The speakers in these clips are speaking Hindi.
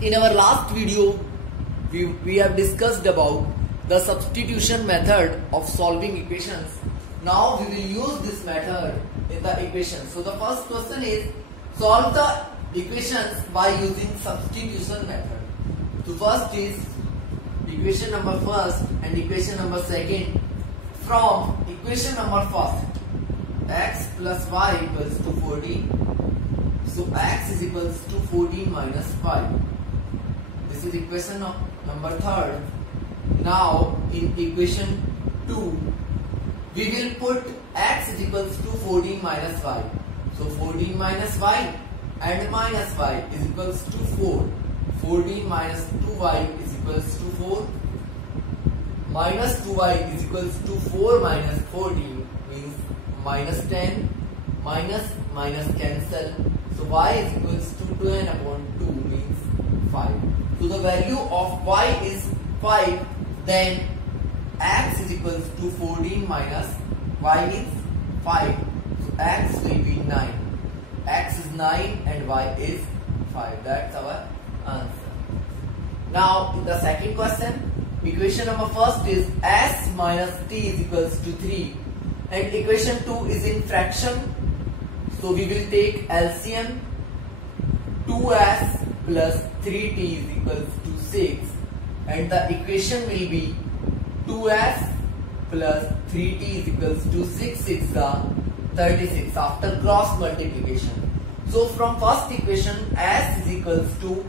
in our last video, we have discussed about the substitution method of solving equations. Now we will use this method in the equation. So the first question is solve the equations by using substitution method. So first is equation number first and equation number second. From equation number first, x plus y equals to 14. So x is equals to 14 minus 5. This is equation number third. Now in equation 2, we will put x is equals to 14 minus 5. So 14 minus 5 and minus 5 is equals to 4. 14 minus 2y is equals to 4. Minus 2y is equals to 4 minus 14 means minus 10. Minus cancel. So y is equals to 10 upon 2 means 5. So the value of y is 5. Then x is equals to 14 minus y is 5. So x will be 9. X is 9 and y is 5. That's our answer. Now in the second question, equation number first is s minus t is equals to 3 and equation 2 is in fraction. So we will take LCM. 2s plus 3t is equals to 6 and the equation will be 2s plus 3t is equals to 6 6 36 after cross multiplication. So from first equation s is equals to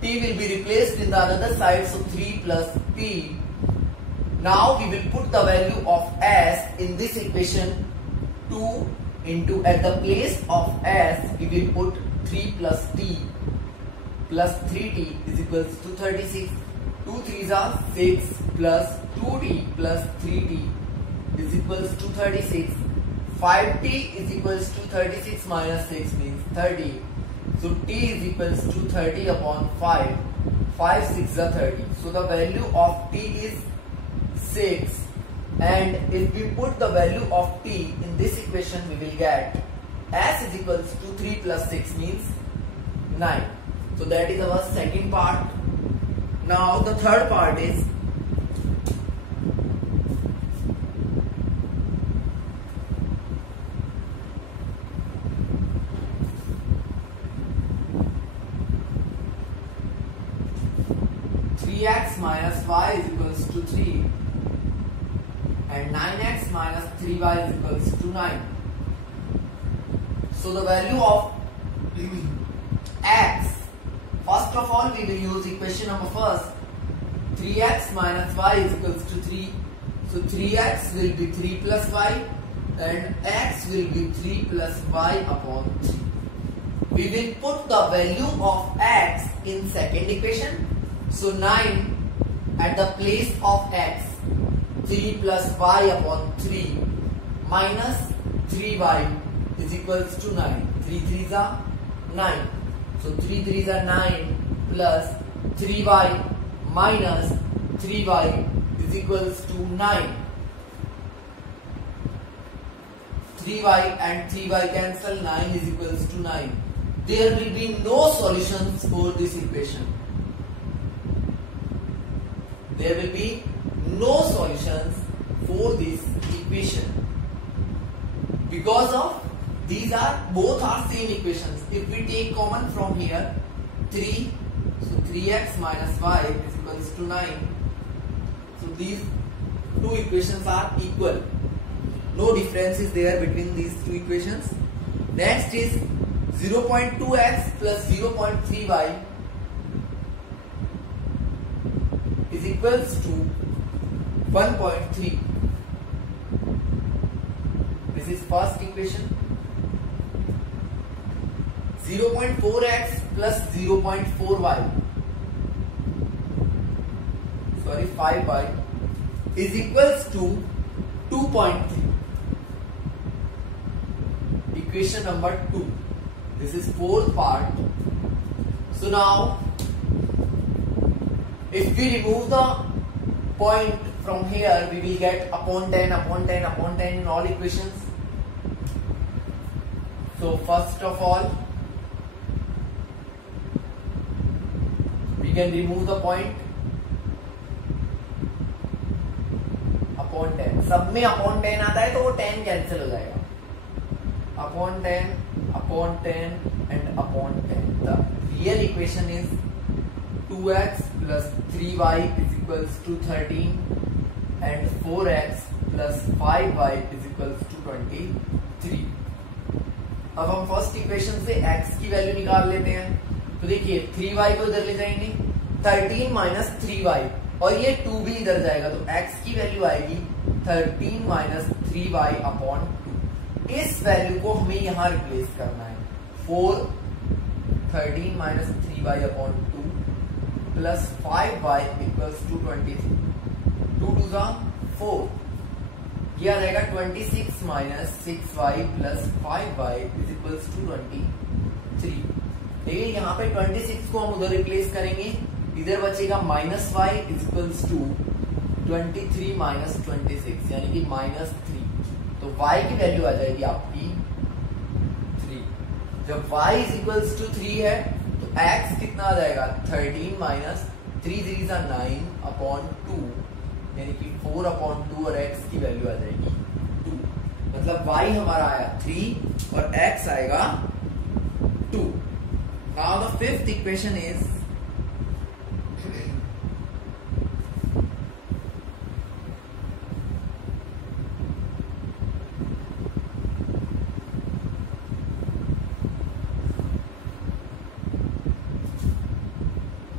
t will be replaced in the other side, so 3 plus p. Now we will put the value of s in this equation. 2 into at the place of s we will put 3 plus t plus 3t is equals to 36. 2 3s are 6 plus 2t plus 3t is equals to 36. 5t is equals to 36 minus 6 means 30. So t is equals to 30 upon 5. 5 6 are 30. So the value of t is 6. And if we put the value of t in this equation, we will get s is equals to 3 plus 6 means 9. So that is our second part. Now the third part is x minus y is equals to 3 and 9x minus 3y is equals to 9. So the value of x, first of all we will use equation number first. 3x minus y is equals to 3. So 3x will be 3 plus y and x will be 3 plus y upon 3. We will put the value of x in second equation. So 9 at the place of x, 3 plus y upon 3 minus 3y is equals to 9. 3 3s are 9. So 3 3s are 9 plus 3y minus 3y is equals to 9. 3y and 3y cancel, 9 is equals to 9. There will be no solutions for this equation. There will be no solutions for this equation because of these are both are same equations. If we take common from here 3, so 3x minus y is equals to 9. So these two equations are equal. No difference is there between these two equations. Next is 0.2x plus 0.3y is equals to 1.3. This is first equation. 0.4x plus 0.4y, sorry 5y is equals to 2.3. Equation number 2. This is fourth part. So now if we remove the point from here, we will get upon 10 upon 10 upon 10 in all equations. So first of all can remove the point upon 10, सब में अपॉन 10 आता है तो वो 10 कैंसिल हो जाएगा, upon 10 and upon 10. The real equation is 2x plus 3y is equals to 13 and 4x plus 5y is equals to 23. अब हम फर्स्ट इक्वेशन से x की वैल्यू निकाल लेते हैं. तो देखिए 3y को इधर ले जाएंगे, 13 माइनस 3y और ये 2 भी इधर जाएगा तो x की वैल्यू आएगी 13 माइनस 3y अपॉन 2. इस वैल्यू को हमें यहां रिप्लेस करना है. 13 minus 3y upon 2 plus 5y equals to 23. 2 2 जा 4, ये आ जाएगा 26 minus 6y plus 5y is equals to 23. देखिए यहाँ पे 26 को हम उधर रिप्लेस करेंगे, इधर बचेगा minus y is equals to 23 minus 26 यानी कि माइनस 3. तो y की वैल्यू आ जाएगी आपकी 3. जब y इज इक्वल्स टू 3 है तो x कितना आ जाएगा 13 माइनस 3 3 9 अपॉन 2 यानी कि 4 अपॉन 2 और x की वैल्यू आ जाएगी 2. मतलब y हमारा आया 3 और x आएगा 2. Now the fifth equation is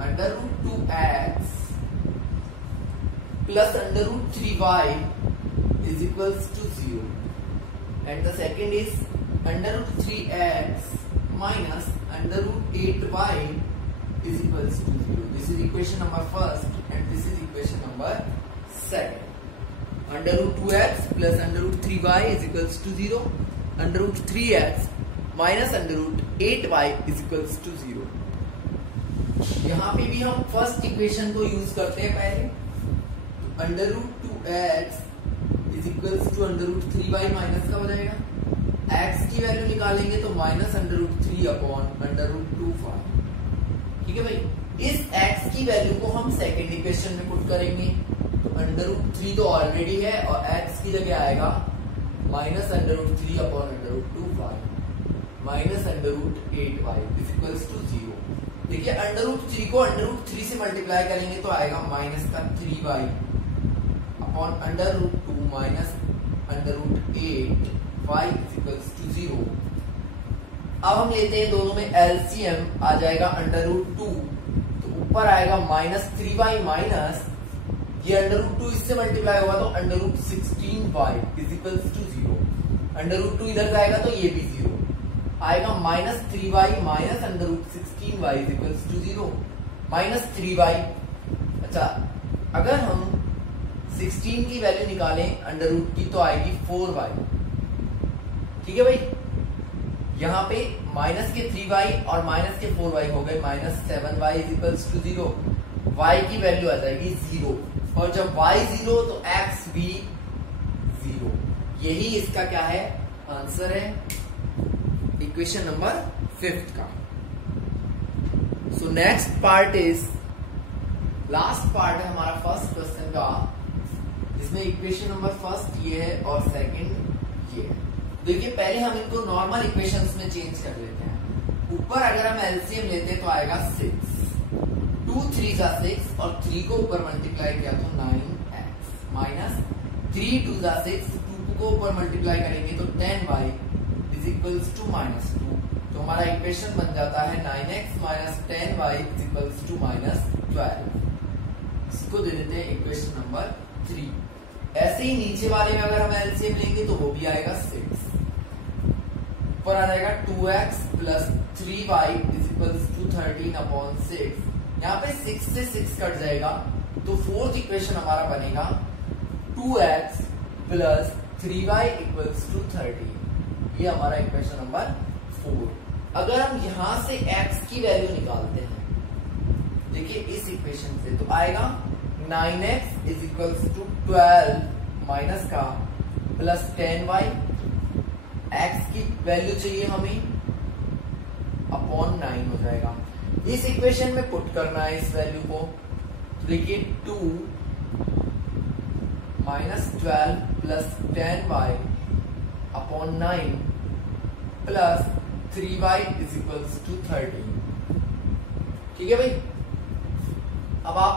under root 2x plus under root 3y is equals to 0, and the second is under root 3x minus under root 8y is equals to 0. This is equation number first and this is equation number second. Under root 2x plus under root 3y is equals to 0. Under root 3x minus under root 8y is equals to 0. यहाँ पे भी हम फर्स्ट इक्वेशन को यूज करते हैं पहले. तो under root 2x is equals to under root 3y minus का हो जाएगा. x की वैल्यू निकालेंगे तो minus under root 3 upon under root 2y. ठीक है भाई. इस x की वैल्यू को हम सेकेंड इक्वेशन में पुट करेंगे. तो अंडर रूट 3 तो ऑलरेडी है और x की जगह आएगा minus under root 3 upon under root 2y minus under root 8y is equals to 0. देखिए अंडर रूट 3 को अंडर रूट 3 से मल्टीप्लाई करेंगे तो आएगा माइनस का 3y upon under root 2 minus under root 8y is equals to 0. अब हम लेते हैं दोनों में एलसीएम, आ जाएगा अंडर रूट 2 तो ऊपर आएगा माइनस 3y माइनस ये अंडर रूट 2 इससे मल्टीप्लाई होगा तो under root 16y is equals to 0. Under root 2 इधर जाएगा तो ये भी 0 आएगा. Minus 3y minus under root 16y is equals to 0 minus 3y. अच्छा अगर हम 16 की वैल्यू निकालें अंडर रूट की तो आएगी 4y. ठीक है भाई. यहाँ पे माइनस के 3y और माइनस के 4y हो गए minus 7y is equals to 0. y की वैल्यू आ जाएगी 0 और जब y 0 तो x भी 0. यही इसका क्या है आंसर है इक्वेशन नंबर 5 का. So next part is last part है हमारा फर्स्ट क्वेश्चन का, जिसमें इक्वेशन नंबर फर्स्ट ये है और सेकंड ये है. देखिए पहले हम इनको नॉर्मल इक्वेशंस में चेंज कर लेते हैं. ऊपर अगर हम एलसीएम लेते हैं तो आएगा 6. 2 3 जा 6 और 3 को ऊपर मल्टीप्लाई किया तो 9x माइनस 3 2 जा 6 2 को ऊपर मल्टीप्लाई करेंगे तो 10y is equals to minus 2. तो हमारा इक्वेशन बन जाता है 9x minus 10y is equals to minus 12. इसको दे देते हैं इक्वेशन नंबर 3. ऐसे ही नीचे वाले में अगर हम एलसीएम लेंगे तो वो भी आएगा 6. ऊपर आ जाएगा 2x plus 3y is equals to 13 upon 6. यहाँ पे 6 से 6 कट जाएगा तो फोर्थ इक्वेशन हमारा बनेगा 2x plus 3y equals to 13. ये हमारा इक्वेशन नंबर 4. अगर हम यहां से x की वैल्यू निकालते हैं देखिए इस इक्वेशन से तो आएगा 9x is equals to 12 minus का प्लस 10y. x की वैल्यू चाहिए हमें अपॉन 9 हो जाएगा. इस इक्वेशन में पुट करना है इस वैल्यू को। तो देखिए 2 minus 12 plus 10y upon 9 plus 3y is equals to 13। ठीक है भाई। अब आप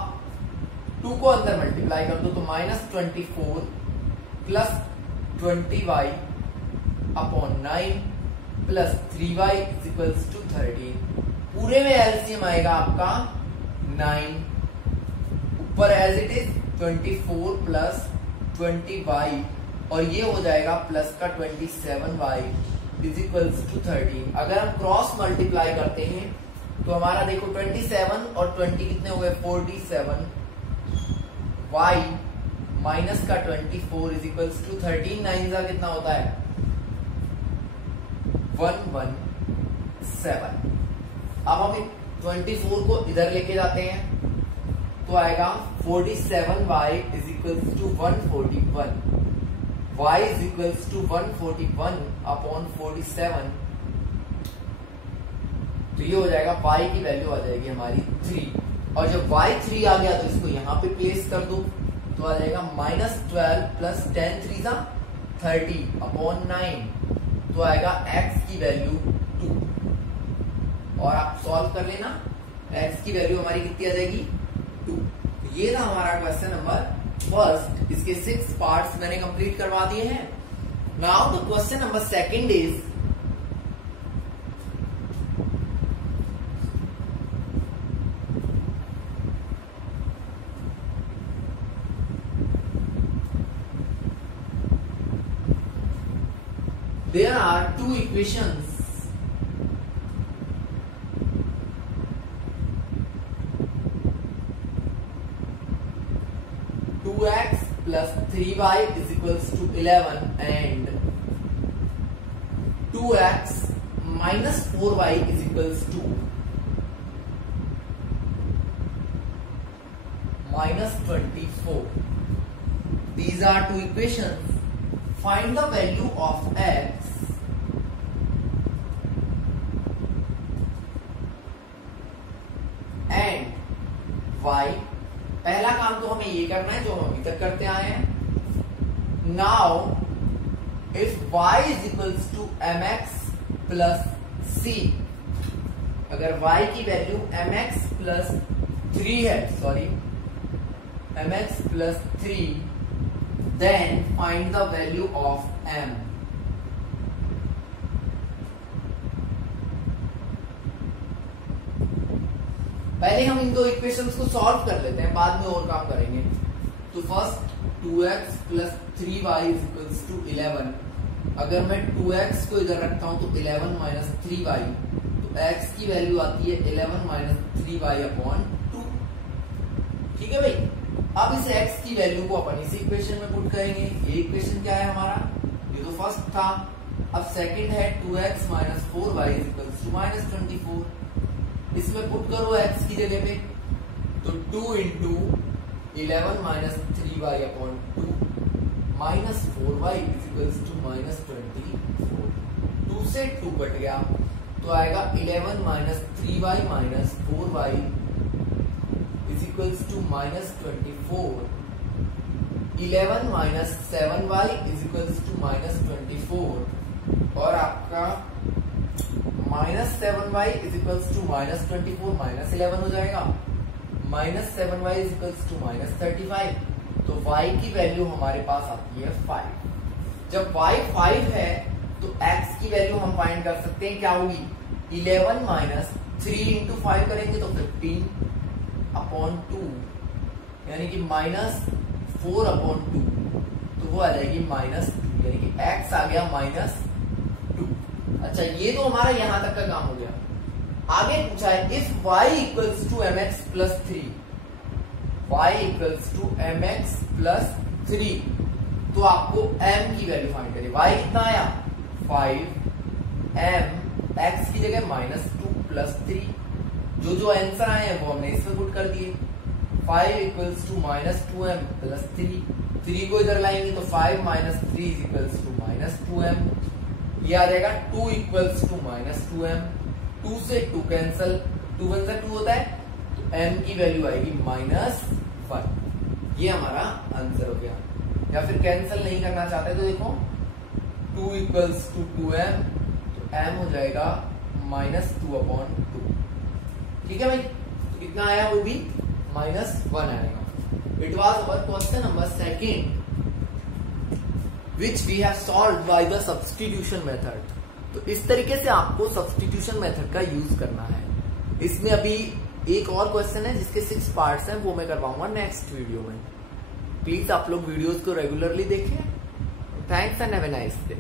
2 को अंदर मल्टीप्लाई कर दो तो minus 24 plus 20y upon 9 plus 3y is equals to 13। पूरे में एलसीएम आएगा आपका 9, ऊपर as it is 24 plus 20y और ये हो जाएगा प्लस का 27y इज इक्वल्स टू 13। अगर हम क्रॉस मल्टीप्लाई करते हैं तो हमारा देखो 27 और 20 कितने हो गए 47, y माइनस का 24 इज इक्वल्स टू 13। 9 का कितना होता है 117। अब हम 24 को इधर लेके जाते हैं तो आएगा 47y is equals to 141, y is equals to 141 upon 47। तो ये हो जाएगा y की वैल्यू आ जाएगी हमारी 3। और जब y 3 आ गया तो इसको यहां पे प्लेस कर दो तो आ जाएगा माइनस 12 प्लस 10 3 30 अपॉन 9। तो आएगा x की वैल्यू 2। और आप सॉल्व कर लेना, x की वैल्यू हमारी कितनी आ जाएगी 2। तो ये था हमारा क्वेश्चन नंबर फर्स्ट। इसके 6 पार्ट्स मैंने कंप्लीट करवा दिए हैं। Now the question number second is there are two equations x plus 3y is equals to 11 and 2x minus 4y is equals to minus 24. These are two equations. Find the value of x and y. पहला काम तो हमें ये करना है जो हम अभी तक करते आए हैं। Now if y is equals to mx plus c, अगर y की वैल्यू mx प्लस 3 है, sorry mx plus 3, then find the value of m. पहले हम इन दो इक्वेशंस को सॉल्व कर लेते हैं, बाद में और काम करेंगे। तो first 2x plus 3y is equals to 11। अगर मैं 2x को इधर रखता हूं तो 11 माइनस 3y, तो x की वैल्यू आती है 11 माइनस 3y अपॉन 2। ठीक है भाई। अब इस x की वैल्यू को अपन इसी इक्वेशन में पुट करेंगे। ये इक्वेशन क्या है हमारा, ये तो फर्स्ट था। अब सेकंड है 2x minus 4y is equals to minus 24। इसमें पुट करो x की जगह पे, तो 2 into 11 minus 3y upon 2 minus 4y is equals to minus 24। 2 से 2 कट गया तो आएगा 11 minus 3y minus 4y is equals to minus 24। 11 minus 7y is equals to minus 24 और आपका minus 7y is equals to minus 24 minus 11 हो जाएगा। Minus 7y is equals to minus 35। तो y की वैल्यू हमारे पास आती है 5। जब y 5 है तो x की वैल्यू हम फाइंड कर सकते हैं, क्या होगी 11 माइनस 3 इंटू 5 करेंगे तो 15 अपॉन 2, यानी कि माइनस 4 अपॉन 2, तो वो आ जाएगी माइनस 2, यानी कि x आ गया माइनस 2। अच्छा, ये तो हमारा यहां तक का काम हो गया। आगे पूछा है if y equals to mx plus 3, y equals to mx plus 3, तो आपको m की वैल्यू फाइंड करें। y कितना आया 5, m x की जगह माइनस 2 प्लस 3। जो आंसर आए हैं वो हमने इसमें पुट कर दिए। 5 equals to minus 2m plus 3 को इधर लाएंगे तो 5 minus 3 is equals to minus 2m। ये आ जाएगा 2 इक्वल्स टू माइनस 2m। 2 से 2 कैंसल, 2 1 से 2 होता है, तो m की वैल्यू आएगी -1। ये हमारा आंसर हो गया। या फिर कैंसिल नहीं करना चाहते तो देखो 2 इक्वल्स टू 2m, तो m हो जाएगा -2/2। ठीक है भाई, तो कितना आया वो भी -1 आएगा। It was our question number 2 which we have solved by the substitution method। तो इस तरीके से आपको सब्स्टिट्यूशन मेथड का यूज करना है। इसमें अभी एक और क्वेश्चन है जिसके 6 पार्ट्स हैं, वो मैं करवाऊंगा नेक्स्ट वीडियो में। प्लीज आप लोग वीडियोस को रेगुलरली देखें। Thanks and have a nice day.